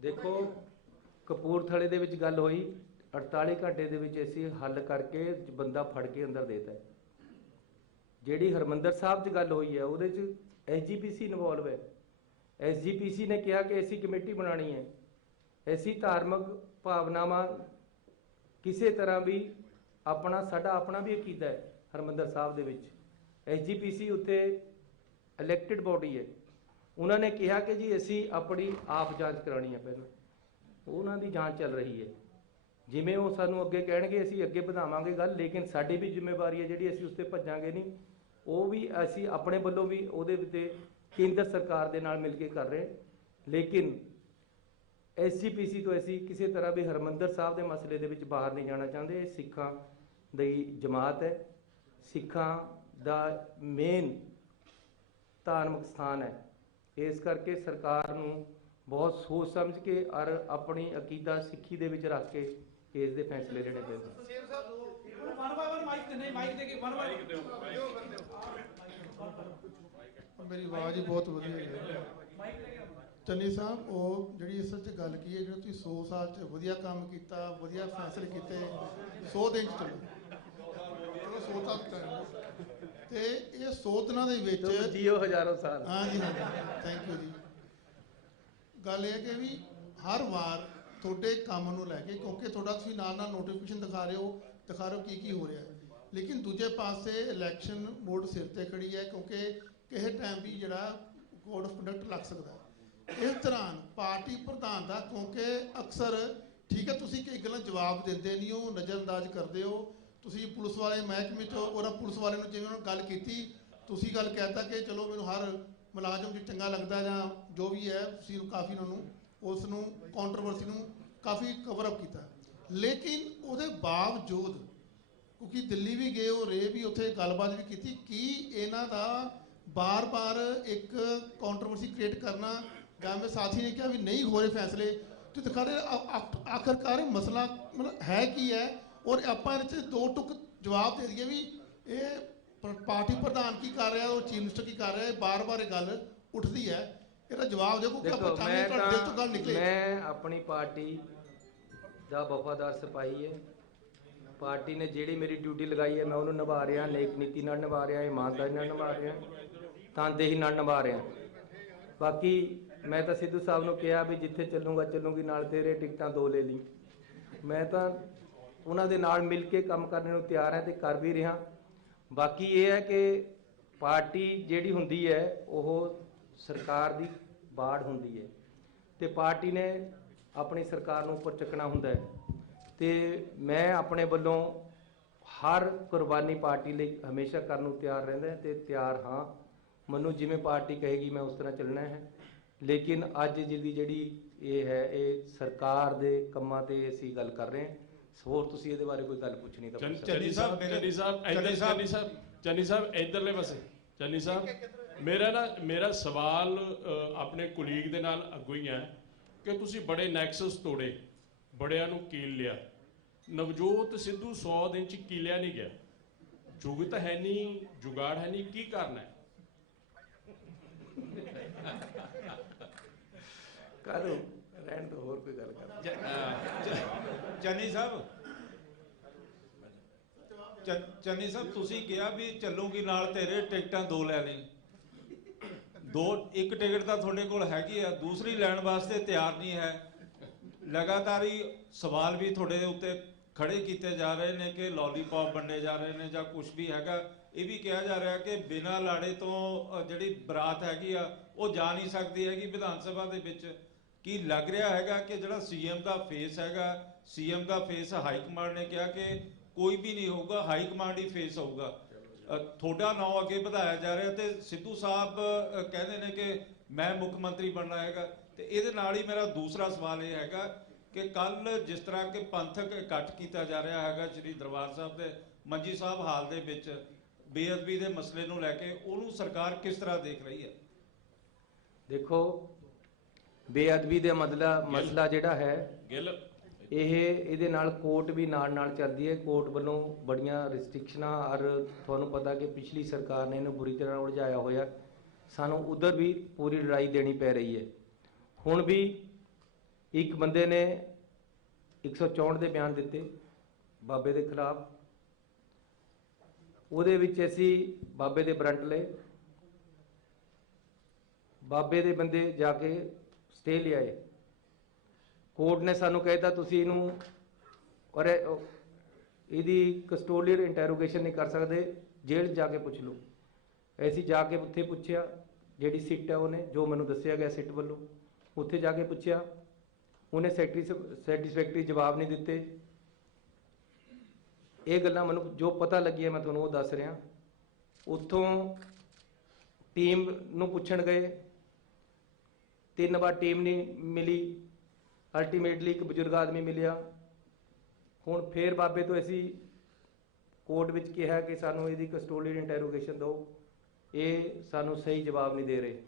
देखो कपूरथले दे विच गल होई 48 घंटे दे विच असीं हल करके बंदा फड़ के अंदर देता है। जिहड़ी हरमंदर साहब च गल होई है उहदे च SGPC इन्वॉल्व है। SGPC ने कहा कि असीं कमेटी बनानी है, असीं धार्मिक भावनावां किसी तरह भी अपना साडा अपना भी अकीदा है हरमंदर साहब दे विच। SGPC उत्ते इलैक्टेड बॉडी है, उन्होंने कहा कि जी असी अपनी आप जांच करानी है, पहले उन्होंने जांच चल रही है। जिमें वो सानू अगे कह असी अगे बढ़ावांगे गल, लेकिन साडी भी जिम्मेवारी है जी असी उस पर भजांगे नहीं। वो भी असी अपने वालों भी उहदे उत्ते केंद्र सरकार दे नाल मिल के कर रहे हैं। लेकिन SGPC तो असी किसी तरह भी हरमंदर साहब के मसले दे विच बाहर नहीं जाना चाहते। सिखां दी जमात है, सिखां दा मेन धार्मिक स्थान है। इस करके सरकार नूं बहुत सोच समझ के और अपनी अकीदा सिक्खी दे विच रख के इस दे फैसले लेने पे। मेरी आवाज़ ही बहुत वधिया है। चन्नी साहब वो जी असल च गल की है जो 100 साल च वधिया काम किया, वधिया फैसले किए, 100 दिन चलो 100 साल ते ये 100 दिनों दे विच जियो हजारों साल। हाँ जी हाँ जी, थैंक यू जी। गल यह कि भी हर वार थोड़े काम नूं लैके, क्योंकि थोड़ा तुसीं नाल नाल नोटिफिकेशन दिखा रहे हो की हो रहा है, लेकिन दूजे पासे इलैक्शन मोड सिर ते खड़ी है, क्योंकि किसी टाइम भी जिहड़ा कोड ऑफ कंडक्ट लग सकता है। इस दौरान पार्टी प्रधान का, क्योंकि अक्सर ठीक है तुसीं कई गल्लां जवाब दिंदे नहीं हो, नज़रअंदाज करते हो। तुसीं पुलिस वाले महकमे चो और पुलिस वाले नूं जिवें उन्होंने गल की, तुसीं गल कहता कि चलो मैनूं हर मुलाजम जो चंगा लगता जां जो भी है, तुसीं काफ़ी उन्होंने उसनूं कॉन्ट्रोवर्सी नूं काफ़ी कवरअप किया। लेकिन उसदे बावजूद क्योंकि दिल्ली भी गए हो रहे भी उत्थे गलबात भी की, कि इन्हां दा बार बार एक कॉन्ट्रोवर्सी क्रिएट करना, या मेरे साथी ने कहा भी नहीं हो रहे फैसले, तो दिखा रहे आखिरकार मसला मतलब है कि है। और आपां इहदे च दो टुक जवाब दे दिए भी ये पार्टी प्रधान की कर रहा है और चीफ मिनिस्टर की कर रहा है, बार बार ये गल उठती है। ਇਹਦਾ जवाब देखो कि ਆਪਾਂ ਚਾਹੁੰਦੇ ਤੁਹਾਡੇ ਦਿਲ ਤੋਂ ਗੱਲ ਨਿਕਲੇ। मैं अपनी पार्टी ਦਾ वफादार सिपाही है। पार्टी ने ਜਿਹੜੀ मेरी ड्यूटी लगाई है मैं उन्होंने निभा रहा, नेक नीति नाल निभा रहा, ईमानदारी नाल निभा रहा, तनदेही नाल निभा रहा। बाकी मैं तो सिद्धू साहब ਨੂੰ ਕਿਹਾ भी जिथे ਚੱਲੂਗੀ नाल तेरे टिकटां 2 ले ली। मैं तो उन्होंने नाल मिल के काम करने ਨੂੰ ਤਿਆਰ है तो कर भी रहा। बाकी ये है कि पार्टी ਜਿਹੜੀ ਹੁੰਦੀ है वो सरकार की बाड़ होंदी है, तो पार्टी ने अपनी सरकार को उपर चकना हुंदा है। तो मैं अपने वालों हर कुर्बानी पार्टी लिए हमेशा करने को तैयार रहिंदा ते तैयार हाँ। मैनूं जिवें पार्टी कहेगी मैं उस तरह चलना है। लेकिन अज जी जिहड़ी ये है ये सरकार दे कम्मां ते असीं गल कर रहे हैं। होर तुसीं इहदे बारे कोई गल पुछनी तां चन्नी साहब इधरले पासे। चन्नी साहब मेरा सवाल अपने कुलीग दे नाल अगों ही है कि तुसीं बड़े नैक्सस तोड़े, बड़ियां नूं कील लिया। नवजोत सिद्धू 100 दिन च कीलिया नहीं गया, जुगत है नहीं, जुगाड़ है नहीं, की करना है? करो रहन दो, होर कोई गल कर। चन्नी साहब तुसीं कहा भी चलूगी नाल तेरे टिकटां 2 लै ली, एक टिकट तो थोड़े कोल हैगी है, दूसरी लैण वास्ते तैयार नहीं है। लगातार ही सवाल भी थोड़े उत्ते खड़े किए जा रहे हैं कि लॉलीपॉप वंडे जा रहे हैं या कुछ भी हैगा। ये भी कहा जा रहा है कि बिना लाड़े तो जिहड़ी बरात हैगी आ वो जा नहीं सकती हैगी विधान सभा दे विच। की लग रहा हैगा कि जिहड़ा CM का फेस हैगा, CM का फेस हाईकमांड ने कहा कि कोई भी नहीं होगा, हाईकमांड ही फेस होगा। थोड़ा नाम अगे बढ़ाया जा रहा है तो सिद्धू साहब कहते हैं कि मैं मुख मंत्री बनना है। तो ये मेरा दूसरा सवाल यह है कि कल जिस तरह के पंथक इकट्ठ किया जा रहा है श्री दरबार साहब के मंजी साहब हाल के विच बेअदबी के मसले को लैके उन्होंने सरकार किस तरह देख रही है? देखो बेअदबी का मसला जिहड़ा है ये नाल कोर्ट भी नाल चलती है। कोर्ट वालों बड़ियां रिस्ट्रिक्शनां और तुहानूं पता कि पिछली सरकार ने इन्हूं बुरी तरह उलझाया होया, सानूं उधर भी पूरी लड़ाई देनी पै रही है। हुण भी ਇੱਕ ਬੰਦੇ ਨੇ 164 ਦੇ ਬਿਆਨ ਦਿੱਤੇ ਬਾਬੇ ਦੇ ਖਿਲਾਫ। ਉਹਦੇ ਵਿੱਚ ਅਸੀਂ ਬਾਬੇ ਦੇ ਵਾਰੰਟ ਲਏ, ਬਾਬੇ ਦੇ ਬੰਦੇ ਜਾ ਕੇ ਸਟੇ ਲਿਆਏ। ਕੋਰਟ ਨੇ ਸਾਨੂੰ ਕਹਿਤਾ ਤੁਸੀਂ ਇਹਨੂੰ ਔਰ ਇਹਦੀ ਕਸਟੋਡੀਅਲ ਇੰਟਰੋਗੇਸ਼ਨ ਨਹੀਂ ਕਰ ਸਕਦੇ, ਜੇਲ੍ਹ ਜਾ ਕੇ ਪੁੱਛ ਲਓ। ਅਸੀਂ ਜਾ ਕੇ ਉੱਥੇ ਪੁੱਛਿਆ, ਜਿਹੜੀ ਸਿੱਟ ਹੈ ਉਹਨੇ ਜੋ ਮੈਨੂੰ ਦੱਸਿਆ ਗਿਆ ਸਿੱਟ ਵੱਲੋਂ, ਉੱਥੇ ਜਾ ਕੇ ਪੁੱਛਿਆ, ਉਹਨੇ ਸੈਟੀਸਫੈਕਟਰੀ ਜਵਾਬ ਨਹੀਂ ਦਿੱਤੇ। ਇਹ ਗੱਲਾਂ ਮੈਨੂੰ ਜੋ ਪਤਾ ਲੱਗੀਆਂ ਮੈਂ ਤੁਹਾਨੂੰ ਉਹ ਦੱਸ ਰਿਹਾ। ਉੱਥੋਂ ਟੀਮ ਨੂੰ ਪੁੱਛਣ ਗਏ, 3 ਵਾਰ ਟੀਮ ਨਹੀਂ ਮਿਲੀ, ਅਲਟੀਮੇਟਲੀ ਇੱਕ ਬਜ਼ੁਰਗ ਆਦਮੀ ਮਿਲਿਆ। ਹੁਣ ਫੇਰ ਬਾਬੇ ਤੋਂ ਅਸੀਂ ਕੋਰਟ ਵਿੱਚ ਕਿਹਾ ਕਿ ਸਾਨੂੰ ਇਹਦੀ ਕਸਟੋਡੀਅਲ ਇੰਟਰੋਗੇਸ਼ਨ ਦਿਓ, ਇਹ ਸਾਨੂੰ ਸਹੀ ਜਵਾਬ ਨਹੀਂ ਦੇ ਰਹੇ।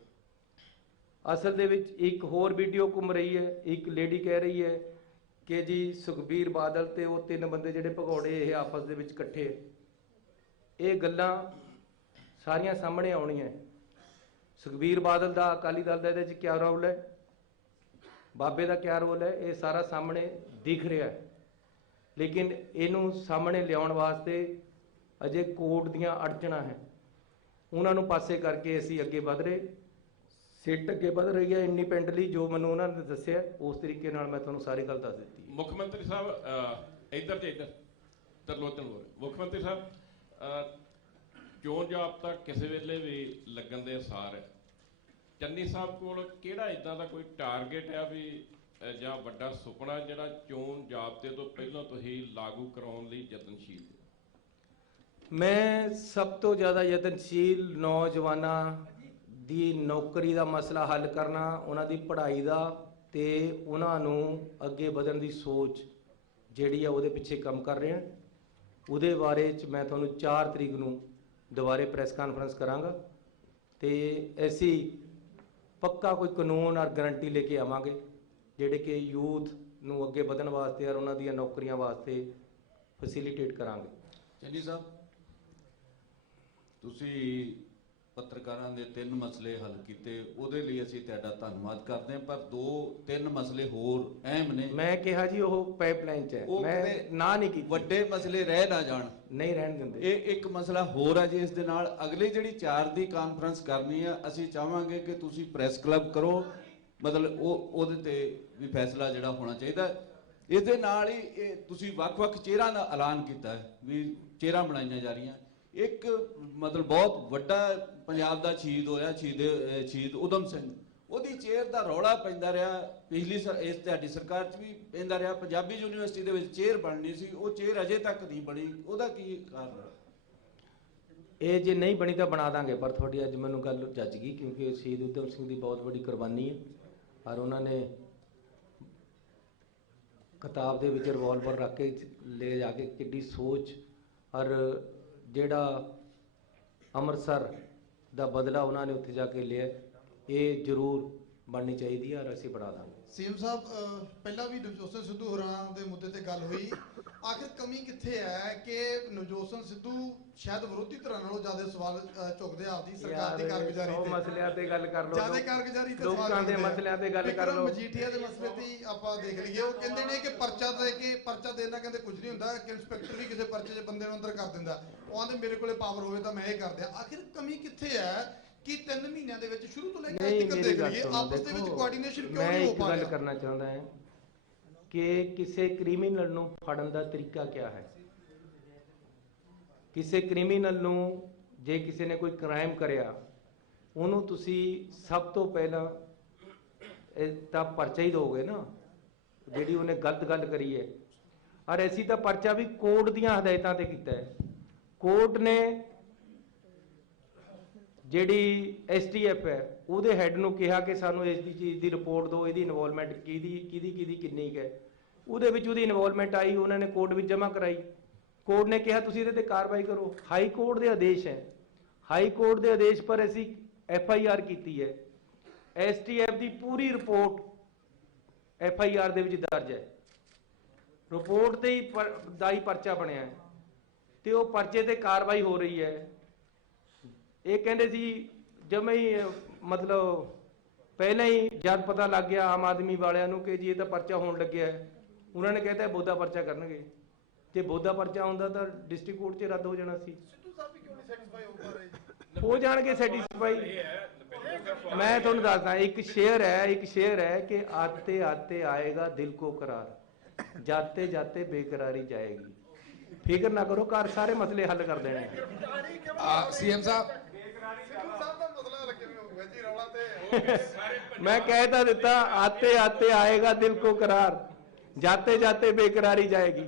ਅਸਲ ਦੇ ਵਿੱਚ ਇੱਕ ਹੋਰ ਵੀਡੀਓ ਘੁੰਮ ਰਹੀ ਹੈ, ਇੱਕ ਲੇਡੀ ਕਹਿ ਰਹੀ ਹੈ ਕਿ ਜੀ ਸੁਖਬੀਰ ਬਾਦਲ ਤੇ ਉਹ 3 ਬੰਦੇ ਜਿਹੜੇ ਭਗੌੜੇ ਇਹ ਆਪਸ ਦੇ ਵਿੱਚ ਇਕੱਠੇ। ਇਹ ਗੱਲਾਂ ਸਾਰੀਆਂ ਸਾਹਮਣੇ ਆਉਣੀਆਂ। ਸੁਖਬੀਰ ਬਾਦਲ ਦਾ, ਅਕਾਲੀ ਦਲ ਦਾ ਇਹਦੇ 'ਚ ਕਿਆ ਰੋਲ ਹੈ, ਬਾਬੇ ਦਾ ਕਿਆ ਰੋਲ ਹੈ, ਇਹ ਸਾਰਾ ਸਾਹਮਣੇ ਦਿਖ ਰਿਹਾ ਹੈ। ਲੇਕਿਨ ਇਹਨੂੰ ਸਾਹਮਣੇ ਲਿਆਉਣ ਵਾਸਤੇ ਅਜੇ ਕੋਰਟ ਦੀਆਂ ਅੜਚਣਾਂ ਹੈ, ਉਹਨਾਂ ਨੂੰ ਪਾਸੇ ਕਰਕੇ ਅਸੀਂ ਅੱਗੇ ਵਧ ਰਹੇ। ਸਿੱਟ ਅੱਗੇ ਵਧ ਰਹੀ ਹੈ ਇੰਡੀਪੈਂਡੈਂਟਲੀ, ਜੋ ਮੈਨੂੰ ਉਹਨਾਂ ਨੇ ਦੱਸਿਆ ਉਸ ਤਰੀਕੇ ਨਾਲ ਮੈਂ ਤੁਹਾਨੂੰ ਸਾਰੀ ਗੱਲ ਦੱਸ ਦਿੱਤੀ। ਮੁੱਖ ਮੰਤਰੀ ਸਾਹਿਬ ਇੱਧਰ ਤੇ ਇੱਧਰ ਤਰਲੋਚਨ ਬੋਲ। ਮੁੱਖ ਮੰਤਰੀ ਸਾਹਿਬ, ਚੋਣ ਜਾਬਤਾ ਕਿਸੇ ਵੇਲੇ ਵੀ ਲੱਗਣ ਦੇ ਅਸਾਰ ਹੈ। ਚੰਨੀ ਸਾਹਿਬ ਕੋਲ ਕਿਹੜਾ ਇਦਾਂ ਦਾ ਕੋਈ ਟਾਰਗੇਟ ਹੈ ਵੀ ਜਾਂ ਵੱਡਾ ਸੁਪਨਾ ਜਿਹੜਾ ਚੋਣ ਜਾਬਤੇ ਤੋਂ ਪਹਿਲਾਂ ਤੋਂ ਹੀ ਲਾਗੂ ਕਰਾਉਣ ਲਈ ਯਤਨਸ਼ੀਲ ਹੈ? ਮੈਂ ਸਭ ਤੋਂ ਜ਼ਿਆਦਾ ਯਤਨਸ਼ੀਲ ਨੌਜਵਾਨਾਂ ਦੀ ਨੌਕਰੀ ਦਾ ਮਸਲਾ ਹੱਲ ਕਰਨਾ, ਉਹਨਾਂ ਦੀ ਪੜ੍ਹਾਈ ਦਾ ਤੇ ਉਹਨਾਂ ਨੂੰ ਅੱਗੇ ਵਧਣ ਦੀ ਸੋਚ ਜਿਹੜੀ ਆ ਉਹਦੇ ਪਿੱਛੇ ਕੰਮ ਕਰ ਰਹੇ ਹਾਂ। ਉਹਦੇ ਬਾਰੇ 'ਚ ਮੈਂ ਤੁਹਾਨੂੰ 4 ਤਰੀਕ ਨੂੰ ਦੁਬਾਰੇ ਪ੍ਰੈਸ ਕਾਨਫਰੰਸ ਕਰਾਂਗਾ ਤੇ ਅਸੀਂ ਪੱਕਾ ਕੋਈ ਕਾਨੂੰਨ ਔਰ ਗਰੰਟੀ ਲੈ ਕੇ ਆਵਾਂਗੇ ਜਿਹੜੇ ਕਿ ਯੂਥ ਨੂੰ ਅੱਗੇ ਵਧਣ ਵਾਸਤੇ ਔਰ ਉਹਨਾਂ ਦੀਆਂ ਨੌਕਰੀਆਂ ਵਾਸਤੇ ਫੈਸਿਲਿਟੇਟ ਕਰਾਂਗੇ। ਚੰਨੀ ਸਾਹਿਬ, ਤੁਸੀਂ ਪੱਤਰਕਾਰਾਂ ਦੇ 3 ਮਸਲੇ ਹੱਲ ਕੀਤੇ, ਉਹਦੇ ਲਈ ਅਸੀਂ ਤੁਹਾਡਾ ਧੰਨਵਾਦ ਕਰਦੇ ਹਾਂ, ਪਰ 2-3 ਮਸਲੇ ਹੋਰ ਅਹਿਮ ਨੇ। ਮੈਂ ਕਿਹਾ ਜੀ ਉਹ ਪਾਈਪਲਾਈਨ 'ਚ ਹੈ, ਮੈਂ ਨਾ ਨਹੀਂ ਕੀਤੀ। ਵੱਡੇ ਮਸਲੇ ਰਹਿ ਨਾ ਜਾਣ, ਨਹੀਂ ਰਹਿਣ ਦਿੰਦੇ। ਇਹ ਇੱਕ ਮਸਲਾ ਹੋਰ ਹੈ ਜੀ। ਇਸ ਦੇ ਨਾਲ ਅਗਲੀ ਜਿਹੜੀ 4 ਦੀ ਕਾਨਫਰੰਸ ਕਰਨੀ ਆ, ਅਸੀਂ ਚਾਹਾਂਗੇ ਕਿ ਤੁਸੀਂ ਪ੍ਰੈਸ ਕਲੱਬ ਕਰੋ, ਮਤਲਬ ਉਹਦੇ ਤੇ ਵੀ ਫੈਸਲਾ ਜਿਹੜਾ ਹੋਣਾ ਚਾਹੀਦਾ। ਇਸ ਦੇ ਨਾਲ ਹੀ ਇਹ ਤੁਸੀਂ ਵੱਖ-ਵੱਖ ਚਿਹਰਿਆਂ ਦਾ ਐਲਾਨ ਕੀਤਾ ਹੈ ਵੀ ਚਿਹਰਾ ਬਣਾਈਆਂ ਜਾ ਰਹੀਆਂ। ਇੱਕ ਮਤਲਬ ਬਹੁਤ ਵੱਡਾ ਪੰਜਾਬ ਦਾ ਸ਼ਹੀਦ ਹੋਇਆ, ਸ਼ਹੀਦ ਊਧਮ ਸਿੰਘ, ਉਹਦੀ ਚੇਅਰ ਦਾ ਰੌਲਾ ਪੈਂਦਾ ਰਿਹਾ ਪਿਛਲੀ ਇਸ ਤੁਹਾਡੀ ਸਰਕਾਰ 'ਚ ਵੀ ਪੈਂਦਾ ਰਿਹਾ। ਪੰਜਾਬੀ ਯੂਨੀਵਰਸਿਟੀ ਦੇ ਵਿੱਚ ਚੇਅਰ ਬਣਨੀ ਸੀ, ਉਹ ਚੇਅਰ ਅਜੇ ਤੱਕ ਨਹੀਂ ਬਣੀ, ਉਹਦਾ ਕੀ ਕਾਰਨ ਹੈ? ਇਹ ਜੇ ਨਹੀਂ ਬਣੀ ਤਾਂ ਬਣਾ ਦਾਂਗੇ, ਪਰ ਤੁਹਾਡੀ ਅੱਜ ਮੈਨੂੰ ਗੱਲ ਜੱਜ ਗਈ ਕਿਉਂਕਿ ਸ਼ਹੀਦ ਊਧਮ ਸਿੰਘ ਦੀ ਬਹੁਤ ਵੱਡੀ ਕੁਰਬਾਨੀ ਹੈ ਔਰ ਉਹਨਾਂ ਨੇ ਕਿਤਾਬ ਦੇ ਵਿੱਚ ਰਿਵਾਲਵਰ ਰੱਖ ਕੇ ਲੈ ਜਾ ਕੇ ਕਿੱਡੀ ਸੋਚ ਔਰ ਜਿਹੜਾ ਅੰਮ੍ਰਿਤਸਰ ਦਾ ਬਦਲਾ ਉਹਨਾਂ ਨੇ ਉੱਥੇ ਜਾ ਕੇ ਲਿਆ, ਇਹ ਜ਼ਰੂਰ ਬਣਨੀ ਚਾਹੀਦੀ ਹੈ ਔਰ ਅਸੀਂ ਬਣਾ ਦਾਂਗੇ। ਸੀਐਮ ਸਾਹਿਬ, ਪਹਿਲਾਂ ਵੀ ਨਵਜੋਤ ਸਿੰਘ ਸਿੱਧੂ ਹੋਰਾਂ ਦੇ ਮੁੱਦੇ ਤੇ ਗੱਲ ਹੋਈ, ਆਖਿਰ ਕਮੀ ਕਿੱਥੇ ਹੈ ਕਿ ਨਵਜੋਤ ਸਿੰਘ ਸਿੱਧੂ ਸ਼ਾਇਦ ਵਿਰੋਧੀ ਧਿਰਾਂ ਨਾਲੋਂ ਜ਼ਿਆਦਾ ਸਵਾਲ ਚੁੱਕਦੇ ਆਪਦੀ ਸਰਕਾਰ ਦੀ ਕਾਰਗੁਜ਼ਾਰੀ ਤੇ, ਮਸਲਿਆਂ ਤੇ ਗੱਲ ਕਰ ਲਓ, ਜ਼ਿਆਦਾ ਕਾਰਗੁਜ਼ਾਰੀ ਤੇ ਲੋਕਾਂ ਦੇ ਮਸਲਿਆਂ ਤੇ ਗੱਲ ਕਰ ਲਓ। ਮਜੀਠੀਆ ਦੇ ਮਸਲੇ ਤੇ ਆਪਾਂ ਦੇਖ ਲਈਏ, ਉਹ ਕਹਿੰਦੇ ਨੇ ਕਿ ਪਰਚਾ ਦੇਣਾ ਕਹਿੰਦੇ ਕੁਝ ਨਹੀਂ ਹੁੰਦਾ, ਕਿ ਇੰਸਪੈਕਟਰ ਵੀ ਕਿਸੇ ਪਰਚੇ 'ਚ ਬੰਦੇ ਨੂੰ ਅੰਦਰ ਕਰ ਦਿੰਦਾ, ਉਹ ਆਂਦੇ ਮੇਰੇ ਕੋਲੇ ਪਾਵਰ ਹੋਵੇ ਤਾਂ ਮੈਂ ਇਹ ਕਰ ਦਿਆਂ। ਆਖਿਰ ਕਮੀ ਕਿੱਥੇ ਹੈ ਕਿ 3 ਮਹੀਨਿਆਂ ਦੇ ਵਿੱਚ ਸ਼ੁਰੂ ਤੋਂ ਲੈ ਕੇ ਅੱਜ ਤੱਕ ਦੇਖ ਲਈਏ ਆਪਸ ਦੇ ਵਿੱਚ ਕੋਆਰਡੀਨੇਸ਼ਨ ਕਿਉਂ ਨਹੀਂ ਹੋ ਪਾ ਰਿਹਾ? ਮੈਂ ਇੱਕ ਗੱਲ ਕਰਨਾ ਚਾਹੁੰਦਾ ਹਾਂ ਕਿ ਕਿਸੇ ਕ੍ਰਿਮੀਨਲ ਨੂੰ ਫੜਨ ਦਾ ਤਰੀਕਾ ਕੀ ਹੈ। ਕਿਸੇ ਕ੍ਰਿਮੀਨਲ ਨੂੰ ਜੇ ਕਿਸੇ ਨੇ ਕੋਈ ਕ੍ਰਾਈਮ ਕਰਿਆ, ਉਹਨੂੰ ਤੁਸੀਂ ਸਭ ਤੋਂ ਪਹਿਲਾਂ ਤਾਂ ਪਰਚਾ ਹੀ ਦਿਓਗੇ ਨਾ, ਜਿਹੜੀ ਉਹਨੇ ਗਲਤ ਗੱਲ ਕਰੀ ਹੈ। ਔਰ ਅਸੀਂ ਤਾਂ ਪਰਚਾ ਵੀ ਕੋਰਟ ਦੀਆਂ ਹਦਾਇਤਾਂ ਤੇ ਕੀਤਾ ਹੈ। ਕੋਰਟ ਨੇ ਜਿਹੜੀ ਐਸਟੀਐਫ ਹੈ ਉਹਦੇ ਹੈੱਡ ਨੂੰ ਕਿਹਾ ਕਿ ਸਾਨੂੰ ਇਸ ਦੀ ਚੀਜ਼ ਦੀ ਰਿਪੋਰਟ ਦਿਓ, ਇਹਦੀ ਇਨਵੋਲਵਮੈਂਟ ਕਿੰਨੀ ਹੈ। ਉਹਦੇ ਵਿੱਚ ਉਹਦੀ ਇਨਵੋਲਵਮੈਂਟ ਆਈ, ਉਹਨਾਂ ਨੇ ਕੋਰਟ ਵਿੱਚ ਜਮ੍ਹਾਂ ਕਰਾਈ। ਕੋਰਟ ਨੇ ਕਿਹਾ ਤੁਸੀਂ ਇਹਦੇ ਤੇ ਕਾਰਵਾਈ ਕਰੋ। ਹਾਈ ਕੋਰਟ ਦੇ ਆਦੇਸ਼ ਹੈ, ਹਾਈ ਕੋਰਟ ਦੇ ਆਦੇਸ਼ ਪਰ ਅਸੀਂ FIR ਕੀਤੀ ਹੈ। STF ਦੀ ਪੂਰੀ ਰਿਪੋਰਟ FIR ਦੇ ਵਿੱਚ ਦਰਜ ਹੈ। ਰਿਪੋਰਟ ਤੇ ਹੀ ਦਾ ਹੀ ਪਰਚਾ ਬਣਿਆ ਹੈ ਤੇ ਉਹ ਪਰਚੇ ਤੇ ਕਾਰਵਾਈ ਹੋ ਰਹੀ ਹੈ। ਇਹ ਕਹਿੰਦੇ ਸੀ ਜਮੇ ਹੀ ਮਤਲਬ ਪਹਿਲਾਂ ਹੀ ਜਦ ਪਤਾ ਲੱਗ ਗਿਆ ਆਮ ਆਦਮੀ ਵਾਲਿਆਂ ਨੂੰ ਕਿ ਜੀ ਇਹ ਤਾਂ ਪਰਚਾ ਹੋਣ ਲੱਗਿਆ ਹੈ, ਉਹਨਾਂ ਨੇ ਕਹਿਤਾ ਬੋਧਾ ਪਰਚਾ ਕਰਨਗੇ। ਜੇ ਬੋਧਾ ਪਰਚਾ ਹੁੰਦਾ ਤਾਂ ਡਿਸਟ੍ਰਿਕਟ ਕੋਰਟ 'ਚ ਰੱਦ ਹੋ ਜਾਣਾ ਸੀ। ਹੋ ਜਾਣਗੇ ਸੈਟੀਸਫਾਈ। मैं ਤੁਹਾਨੂੰ ਦੱਸਦਾ, ਇੱਕ ਸ਼ੇਰ ਹੈ ਕਿ आते आते आएगा दिल को करार, जाते जाते बेकरारी जाएगी। फिक्र ना करो, घर सारे मसले हल कर देने। सीएम साहब मैं कहता देता, आते आते आएगा दिल को करार, जाते जाते बेकरारी जाएगी।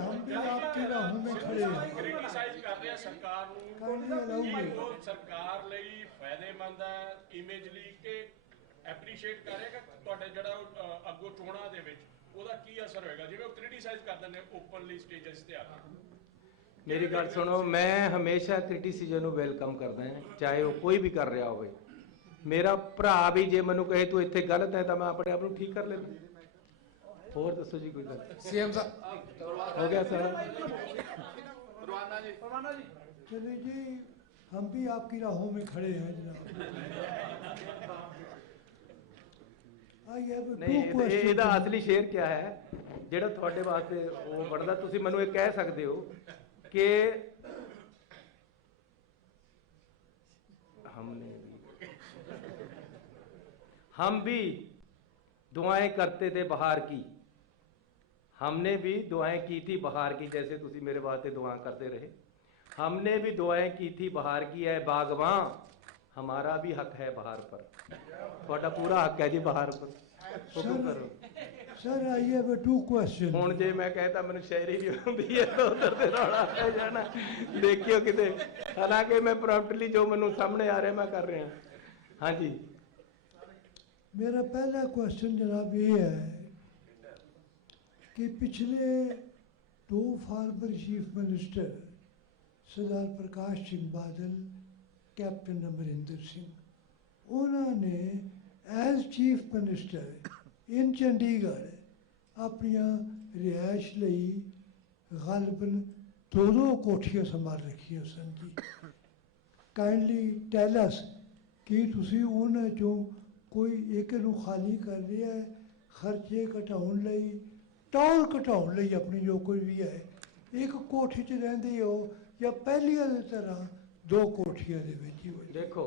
हम भी आपकी राहों में खड़े हैं। ਸਰਕਾਰ ਲਈ ਫਾਇਦੇਮੰਦ ਹੈ, ਇਮੇਜ ਲਈ ਕਿ ਐਪਰੀਸ਼ੀਏਟ ਕਰੇਗਾ ਤੁਹਾਡੇ ਜਿਹੜਾ ਅੱਗੋਂ ਚੋਣਾਂ ਦੇ ਵਿੱਚ ਉਹਦਾ ਕੀ ਅਸਰ ਹੋਏਗਾ, ਜਿਵੇਂ ਉਹ ਕ੍ਰਿਟੀਸਾਈਜ਼ ਕਰਦੇ ਨੇ ਓਪਨਲੀ ਸਟੇਜਸ ਤੇ ਆ ਕੇ। ਮੇਰੀ ਗੱਲ ਸੁਣੋ, ਮੈਂ ਹਮੇਸ਼ਾ ਕ੍ਰਿਟਿਸਿਜ਼ਮ ਨੂੰ ਵੈਲਕਮ ਕਰਦਾ ਹਾਂ, ਚਾਹੇ ਉਹ ਕੋਈ ਵੀ ਕਰ ਰਿਹਾ ਹੋਵੇ। ਮੇਰਾ ਭਰਾ ਵੀ ਜੇ ਮੈਨੂੰ ਕਹੇ ਤੂੰ ਇੱਥੇ ਗਲਤ ਹੈ ਤਾਂ ਮੈਂ ਆਪਣੇ ਆਪ ਨੂੰ ਠੀਕ ਕਰ ਲੈਂਦਾ। ਹੋਰ ਦੱਸੋ ਜੀ ਕੋਈ ਗੱਲ? सीएम साहब ਹੋ ਗਿਆ ਸਰ? चलिए जी, हम भी आपकी राहों में खड़े हैं जनाब। I have two ਨਹੀਂ, questions. ਇਹਦਾ ਅਸਲੀ ਸ਼ੇਰ ਕੀ ਹੈ ਜਿਹੜਾ ਤੁਹਾਡੇ ਵਾਸਤੇ ਉਹ ਬਣਦਾ? ਤੁਸੀਂ ਮੈਨੂੰ ਇਹ ਕਹਿ ਸਕਦੇ ਹੋ ਕਿ हम भी दुआएं करते थे बहार की, हमने भी दुआएं की थी बहार की, जैसे तुसी मेरे वास्ते दुआ करते रहे। हमने भी दुआएं की थी बहार की, है बागवां हमारा भी हक है बहार पर। ਤੁਹਾਡਾ ਪੂਰਾ ਹੱਕ ਹੈ ਜੀ ਬਹਾਰ ਪਰ, ਹੁਕਮ ਕਰੋ। Sir, I have two questions. ਹੁਣ ਜੇ ਮੈਂ ਕਹਤਾ ਮੈਨੂੰ ਸ਼ਾਇਰੀ ਵੀ ਆਉਂਦੀ ਹੈ ਤਾਂ ਉਧਰ ਤੇ ਰੌਲਾ ਪੈ ਜਾਣਾ, ਦੇਖਿਓ ਕਿਤੇ। ਹਾਲਾਂਕਿ ਮੈਂ ਪ੍ਰੋਮਪਟਲੀ ਜੋ ਮੈਨੂੰ ਸਾਹਮਣੇ ਆ ਰਿਹਾ ਮੈਂ ਕਰ ਰਿਹਾ। ਹਾਂਜੀ, मेरा पहला क्वेश्चन जनाब ये है कि पिछले 2 former chief minister Sardar Prakash Singh Badal, captain Amarinder Singh, उन्होंने as chief minister in Chandigarh अपनियां रिहाइश लई गालबन 2 कोठियां संभाल रखियां सन जी। काइंडली टेल अस कि तुसी उन्हां चों कोई एक नूं खाली कर रहा है खर्चे घटाउण लई, टौर घटाउण लई अपनी जो कोई भी है, एक कोठी च रहिंदे हो या पहलियां दी तरह 2 कोठियां दे विच ही हो? देखो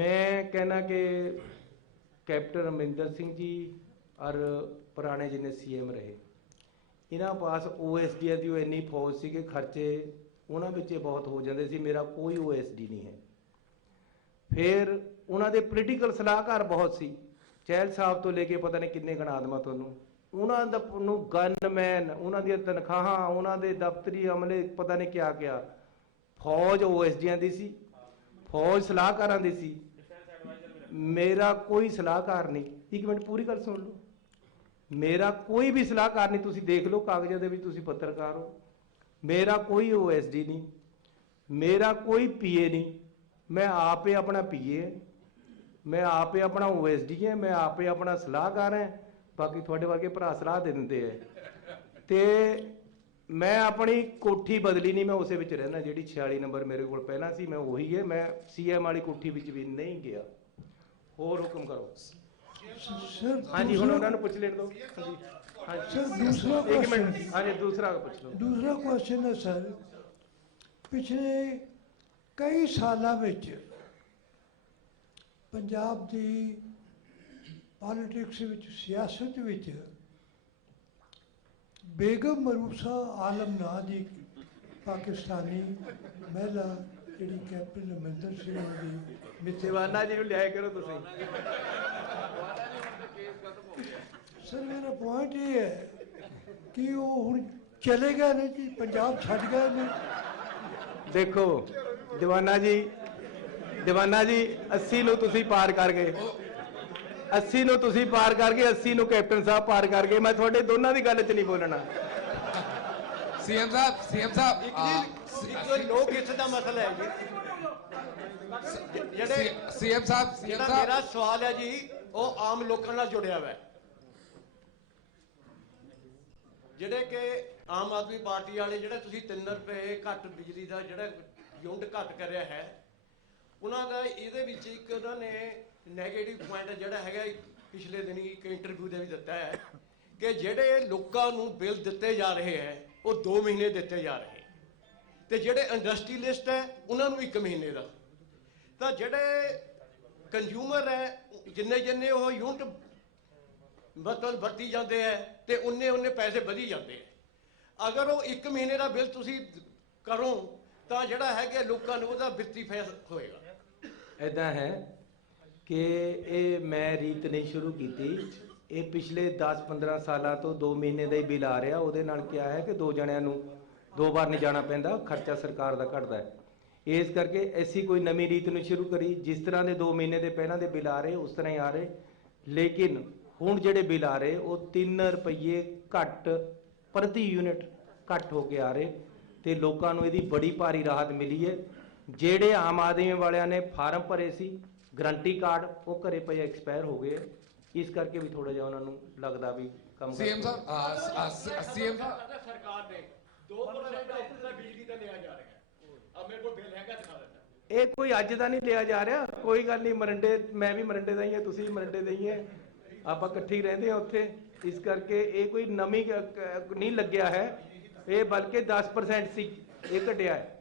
मैं कहना कि कैप्टन अमरिंदर सिंह जी और पुराने जिन्हें CM रहे, इन्हां पास OSD की इन्नी फौज सी कि खर्चे उन्हां विच बहुत हो जाते सी। मेरा कोई OSD नहीं है। फिर उन्होंने पोलीटिकल सलाहकार बहुत सी, चहल साहब तो लेके पता नहीं किन्ने गणा देवां तुहानूं। उन्होंने गनमैन, उन्होंने तनख्वाहां, उन्होंने दफ्तरी अमले, पता नहीं क्या क्या। फौज OSD दी सी, फौज सलाहकारां दी सी, मेरा कोई सलाहकार नहीं। एक मिनट पूरी गल सुन लो, मेरा कोई भी सलाहकार नहीं। तुसीं देख लो कागज़ां दे विच, तुसीं पत्रकार हो। मेरा कोई OSD नहीं, मेरा कोई PA नहीं, मैं आप ही अपना PA, मैं आप ही अपना OSD है, मैं आप ही अपना सलाहकार है। बाकी थोड़े वर्गे भरा सलाह दे देंगे है। तो मैं अपनी कोठी बदली नहीं, मैं उस रहना जी 46 नंबर मेरे को पहला सी, मैं वही है। मैं CM वाली कोठी भी नहीं गया। होर हुक्म करो। सर हाँ जी, हुण उन्होंने पूछ लेने दो। हाँ जी, सर दूसरा एक मिनट। क्वेश्चन, हाँ जी, दूसरा पूछ लो। दूसरा क्वेश्चन है सर, पिछले कई सालों में पंजाब की पॉलिटिक्स विच, सियासत विच बेगम मरूसा आलम नां दी पाकिस्तानी महिला जिहड़ी कैप्टन अमरिंदर सिंह दी दीवाना जी लिया करो तुसीं। सर मेरा पॉइंट ये है कि वो हुण चले गए ने जी, पंजाब छड्ड गए ने। देखो दीवाना जी 80 ਨੂੰ ਤੁਸੀਂ ਪਾਰ ਕਰ ਗਏ, 80 ਨੂੰ ਤੁਸੀਂ ਪਾਰ ਕਰ ਗਏ, 80 ਨੂੰ ਕੈਪਟਨ ਸਾਹਿਬ ਪਾਰ ਕਰ ਗਏ। ਮੈਂ ਤੁਹਾਡੇ ਦੋਨਾਂ ਦੀ ਗੱਲ 'ਚ ਨਹੀਂ ਬੋਲਣਾ। सीएम साहब ਇੱਕ ਲੋਕ ਹਿੱਤ ਦਾ ਮਸਲਾ ਹੈ ਜੀ। ਜਿਹੜੇ सीएम साहब ਮੇਰਾ ਸਵਾਲ ਹੈ ਜੀ, ਉਹ ਆਮ ਲੋਕਾਂ ਨਾਲ ਜੁੜਿਆ ਹੋਇਆ ਹੈ। ਜਿਹੜੇ ਕਿ ਆਮ ਆਦਮੀ ਪਾਰਟੀ ਵਾਲੇ, ਜਿਹੜੇ ਤੁਸੀਂ 3 ਰੁਪਏ ਘੱਟ ਬਿਜਲੀ ਦਾ ਜਿਹੜਾ ਯੂਨਿਟ ਘੱਟ ਕਰਿਆ ਹੈ, ਉਹਨਾਂ ਦਾ ਇਹਦੇ ਵਿੱਚ ਇੱਕ ਉਹਨਾਂ ਨੇ ਨੈਗੇਟਿਵ ਪੁਆਇੰਟ ਜਿਹੜਾ ਹੈਗਾ ਪਿਛਲੇ ਦਿਨੀ ਇੱਕ ਇੰਟਰਵਿਊ ਦੇ ਵੀ ਦਿੱਤਾ ਹੈ ਕਿ ਜਿਹੜੇ ਲੋਕਾਂ ਨੂੰ ਬਿੱਲ ਦਿੱਤੇ ਜਾ ਰਹੇ ਹੈ ਉਹ 2 ਮਹੀਨੇ ਦਿੱਤੇ ਜਾ ਰਹੇ, ਤੇ ਜਿਹੜੇ ਇੰਡਸਟਰੀਲਿਸਟ ਹੈ ਉਹਨਾਂ ਨੂੰ 1 ਮਹੀਨੇ ਦਾ। ਤਾਂ ਜਿਹੜੇ ਕੰਜ਼ਿਊਮਰ ਹੈ ਜਿੰਨੇ ਉਹ ਯੂਨਿਟ ਮਤਲਬ ਵਰਤੀ ਜਾਂਦੇ ਹੈ ਤੇ ਉਨੇ ਪੈਸੇ ਵਧੀ ਜਾਂਦੇ ਹੈ। ਅਗਰ ਉਹ 1 ਮਹੀਨੇ ਦਾ ਬਿੱਲ ਤੁਸੀਂ ਕਰੋ ਤਾਂ ਜਿਹੜਾ ਹੈਗਾ ਲੋਕਾਂ ਨੂੰ ਉਹਦਾ ਵਿੱਤੀ ਫਾਇਦਾ ਹੋਏਗਾ। ਇੱਦਾਂ ਹੈ ਕਿ ਇਹ ਮੈਂ ਰੀਤ ਨਹੀਂ ਸ਼ੁਰੂ ਕੀਤੀ, ਇਹ ਪਿਛਲੇ 10-15 ਸਾਲਾਂ ਤੋਂ 2 ਮਹੀਨੇ ਦਾ ਹੀ ਬਿੱਲ ਆ ਰਿਹਾ। ਉਹਦੇ ਨਾਲ ਕੀ ਹੈ ਕਿ 2 ਜਣਿਆਂ ਨੂੰ 2 ਵਾਰ ਨਹੀਂ ਜਾਣਾ ਪੈਂਦਾ, ਖਰਚਾ ਸਰਕਾਰ ਦਾ ਘਟਦਾ ਹੈ। ਇਸ ਕਰਕੇ ਐਸੀ ਕੋਈ ਨਵੀਂ ਰੀਤ ਨੂੰ ਸ਼ੁਰੂ ਕਰੀ, ਜਿਸ ਤਰ੍ਹਾਂ ਦੇ 2 ਮਹੀਨੇ ਦੇ ਪਹਿਲਾਂ ਦੇ ਬਿੱਲ ਆ ਰਹੇ ਉਸ ਤਰ੍ਹਾਂ ਹੀ ਆ ਰਹੇ, ਲੇਕਿਨ ਹੁਣ ਜਿਹੜੇ ਬਿੱਲ ਆ ਰਹੇ ਉਹ 3 ਰੁਪਏ ਘੱਟ ਪ੍ਰਤੀ ਯੂਨਿਟ ਘੱਟ ਹੋ ਕੇ ਆ ਰਹੇ, ਤੇ ਲੋਕਾਂ ਨੂੰ ਇਹਦੀ ਬੜੀ ਭਾਰੀ ਰਾਹਤ ਮਿਲੀ ਹੈ। ਜਿਹੜੇ ਆਮ ਆਦਮੀ ਵਾਲਿਆਂ ਨੇ ਫਾਰਮ ਭਰੇ ਸੀ ਗਰੰਟੀ ਕਾਰਡ ਉਹ ਘਰੇ ਪਏ ਐਕਸਪਾਇਰ ਹੋ ਗਏ, ਇਸ ਕਰਕੇ ਵੀ ਥੋੜਾ ਜਿਹਾ ਉਹਨਾਂ ਨੂੰ ਲੱਗਦਾ ਵੀ ਕੰਮ ਸੀਐਮ ਸਾਹਿਬ ਸੀਐਮ ਸਾਹਿਬ ਸਰਕਾਰ ਨੇ 2% ਆਫਰ ਦਾ ਬਿਜਲੀ ਦਾ ਲਿਆ ਜਾ ਰਿਹਾ ਹੈ। ਮੇਰੇ ਕੋਲ ਬਿੱਲ ਹੈਗਾ, ਦਿਖਾ ਦਿੰਦਾ। ਇਹ ਕੋਈ ਅੱਜ ਦਾ ਨਹੀਂ ਲਿਆ ਜਾ ਰਿਹਾ, ਕੋਈ ਗੱਲ ਨਹੀਂ। ਮਰੰਡੇ ਮੈਂ ਵੀ ਮਰੰਡੇ ਦਾ ਹੀ ਹਾਂ, ਤੁਸੀਂ ਵੀ ਮਰੰਡੇ ਦੇ ਹੀ ਹੈ, ਆਪਾਂ ਇਕੱਠੇ ਹੀ ਰਹਿੰਦੇ ਹਾਂ ਉੱਥੇ। ਇਸ ਕਰਕੇ ਇਹ ਕੋਈ ਨਵੀਂ ਨਹੀਂ ਲੱਗਿਆ ਹੈ, ਇਹ ਬਲਕਿ 10% ਸੀ, ਇਹ ਘਟਿਆ ਹੈ।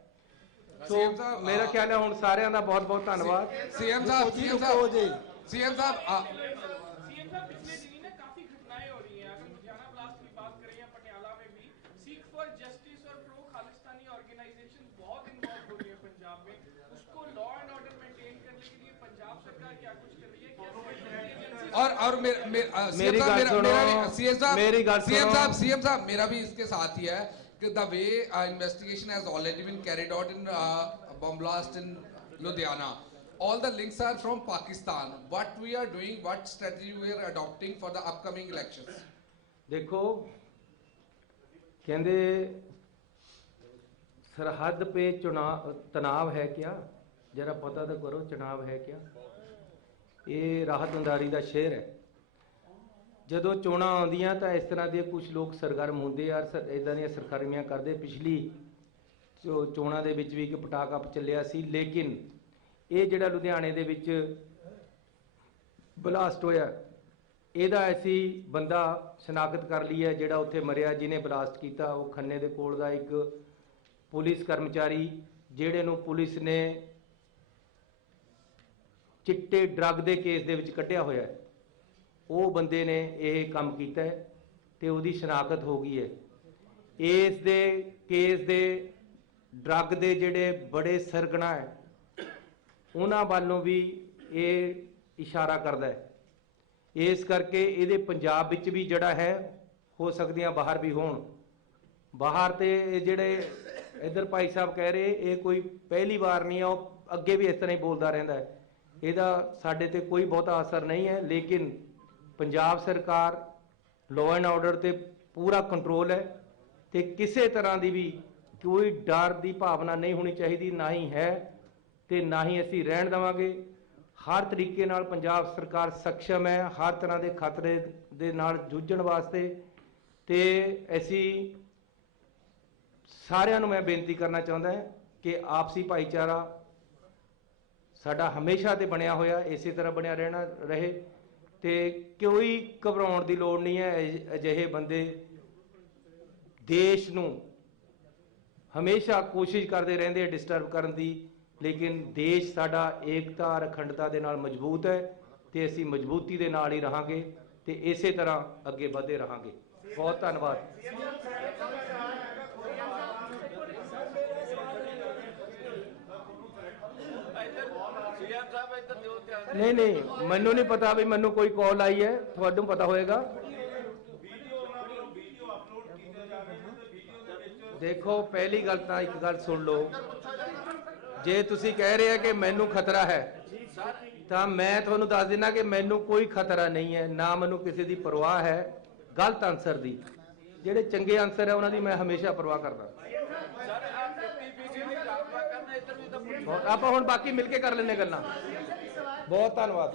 ਸੋ ਮੇਰਾ ਖਿਆਲ ਹੈ ਹੁਣ ਸਾਰਿਆਂ ਦਾ ਬਹੁਤ ਬਹੁਤ ਧੰਨਵਾਦ। सीएम साहब सीएम साहब सीएम साहब पिछले दिनों ना काफी घटनाएं हो रही हैं। अगर लुधियाना ब्लास्ट की बात करें या पटियाला में भी, सीख फॉर जस्टिस और प्रो खालिस्तानी ऑर्गेनाइजेशन बहुत इन्वॉल्व हो रही है पंजाब में। उसको लॉ एंड ऑर्डर मेंटेन करने के लिए पंजाब सरकार क्या कुछ कर रही है? और मेरी बात सुनो, सीएम साहब मेरा भी इसके साथ ही है कि the way investigation has already been carried out in bomb blast in Ludhiana, all the links are from Pakistan. What we are doing, what strategy we are adopting for the upcoming elections? देखो, कहते सरहद पे चुनाव तनाव है क्या, जरा पता तो करो चुनाव है क्या। ये राहतदारी का शहर है। ਜਦੋਂ ਚੋਣਾਂ ਆਉਂਦੀਆਂ ਤਾਂ ਇਸ ਤਰ੍ਹਾਂ ਦੇ ਕੁਝ ਲੋਕ ਸਰਗਰਮ ਹੁੰਦੇ ਯਾਰ, ਇਦਾਂ ਦੀਆਂ ਸਰਗਰਮੀਆਂ ਕਰਦੇ। ਪਿਛਲੀ ਚੋਣਾਂ ਦੇ ਵਿੱਚ ਵੀ ਇੱਕ ਪਟਾਕਾ ਚੱਲਿਆ ਸੀ, ਲੇਕਿਨ ਇਹ ਜਿਹੜਾ ਲੁਧਿਆਣੇ ਦੇ ਵਿੱਚ ਬਲਾਸਟ ਹੋਇਆ ਇਹਦਾ ਅਸੀਂ ਬੰਦਾ ਸ਼ਨਾਖਤ ਕਰ ਲਈ ਹੈ, ਜਿਹੜਾ ਉੱਥੇ ਮਰਿਆ ਜਿਹਨੇ ਬਲਾਸਟ ਕੀਤਾ। ਉਹ ਖੰਨੇ ਦੇ ਕੋਲ ਦਾ ਇੱਕ ਪੁਲਿਸ ਕਰਮਚਾਰੀ, ਜਿਹੜੇ ਨੂੰ ਪੁਲਿਸ ਨੇ ਚਿੱਟੇ ਡਰੱਗ ਦੇ ਕੇਸ ਦੇ ਵਿੱਚ ਕੱਢਿਆ ਹੋਇਆ ਹੈ। ਉਹ ਬੰਦੇ ਨੇ ਇਹ ਕੰਮ ਕੀਤਾ ਹੈ ਤੇ ਉਹਦੀ ਸ਼ਨਾਖਤ ਹੋ ਗਈ ਹੈ। ਇਸ ਦੇ ਕੇਸ ਦੇ ਡਰੱਗ ਦੇ ਜਿਹੜੇ ਬੜੇ ਸਰਗਣਾ ਹੈ ਉਹਨਾਂ ਵੱਲੋਂ ਵੀ ਇਹ ਇਸ਼ਾਰਾ ਕਰਦਾ ਹੈ। ਇਸ ਕਰਕੇ ਇਹਦੇ ਪੰਜਾਬ ਵਿੱਚ ਵੀ ਜਿਹੜਾ ਹੈ ਹੋ ਸਕਦੀਆਂ ਬਾਹਰ ਵੀ ਹੋਣ। ਬਾਹਰ ਤੇ ਇਹ ਜਿਹੜੇ ਇੱਧਰ ਭਾਈ ਸਾਹਿਬ ਕਹਿ ਰਹੇ ਇਹ ਕੋਈ ਪਹਿਲੀ ਵਾਰ ਨਹੀਂ ਆ, ਉਹ ਅੱਗੇ ਵੀ ਇਸ ਤਰ੍ਹਾਂ ਹੀ ਬੋਲਦਾ ਰਹਿੰਦਾ ਹੈ। ਇਹਦਾ ਸਾਡੇ ਤੇ ਕੋਈ ਬਹੁਤਾ ਅਸਰ ਨਹੀਂ ਹੈ, ਲੇਕਿਨ ਪੰਜਾਬ ਸਰਕਾਰ ਲਾਅ ਐਂਡ ਆਰਡਰ ਤੇ ਪੂਰਾ ਕੰਟਰੋਲ ਹੈ ਤੇ ਕਿਸੇ ਤਰ੍ਹਾਂ ਦੀ ਵੀ ਕੋਈ ਡਰ ਦੀ ਭਾਵਨਾ ਨਹੀਂ ਹੋਣੀ ਚਾਹੀਦੀ, ਨਾ ਹੀ ਹੈ ਤੇ ਨਾ ਹੀ ਅਸੀਂ ਰਹਿਣ ਦੇਵਾਂਗੇ। ਹਰ ਤਰੀਕੇ ਨਾਲ ਪੰਜਾਬ ਸਰਕਾਰ ਸક્ષਮ ਹੈ ਹਰ ਤਰ੍ਹਾਂ ਦੇ ਖਤਰੇ ਦੇ ਨਾਲ ਜੂਝਣ ਵਾਸਤੇ। ਤੇ ਅਸੀਂ ਸਾਰਿਆਂ ਨੂੰ ਮੈਂ ਬੇਨਤੀ ਕਰਨਾ ਚਾਹੁੰਦਾ ਹਾਂ ਕਿ ਆਪਸੀ ਭਾਈਚਾਰਾ ਸਾਡਾ ਹਮੇਸ਼ਾ ਤੇ ਬਣਿਆ ਹੋਇਆ, ਇਸੇ ਤਰ੍ਹਾਂ ਬਣਿਆ ਰਹਿਣਾ ਰਹੇ ਤੇ ਕੋਈ ਘਬਰਾਉਣ ਦੀ ਲੋੜ ਨਹੀਂ ਹੈ। ਅਜਿਹੇ ਬੰਦੇ ਦੇਸ਼ ਨੂੰ ਹਮੇਸ਼ਾ ਕੋਸ਼ਿਸ਼ ਕਰਦੇ ਰਹਿੰਦੇ ਆ ਡਿਸਟਰਬ ਕਰਨ ਦੀ, ਲੇਕਿਨ ਦੇਸ਼ ਸਾਡਾ ਏਕਤਾ ਅਖੰਡਤਾ ਦੇ ਨਾਲ ਮਜ਼ਬੂਤ ਹੈ ਤੇ ਅਸੀਂ ਮਜ਼ਬੂਤੀ ਦੇ ਨਾਲ ਹੀ ਰਹਾਂਗੇ ਤੇ ਇਸੇ ਤਰ੍ਹਾਂ ਅੱਗੇ ਵਧਦੇ ਰਹਾਂਗੇ। ਬਹੁਤ ਧੰਨਵਾਦ। नहीं मैनू नहीं पता भी मैनू कोई कॉल आई है, थोड़ू पता होएगा। देखो पहली गल तो एक गल सुन लो, जे तुसी कह रहे हैं कि मैनू खतरा है तो मैं थोनू दस देना कि मैनू कोई खतरा नहीं है, ना मैनू किसी की परवाह है गलत आंसर की। जेडे चंगे आंसर है उन्होंने मैं हमेशा परवाह करता। आप हुण बाकी मिल के कर लेने गल्लां। बहुत धन्यवाद।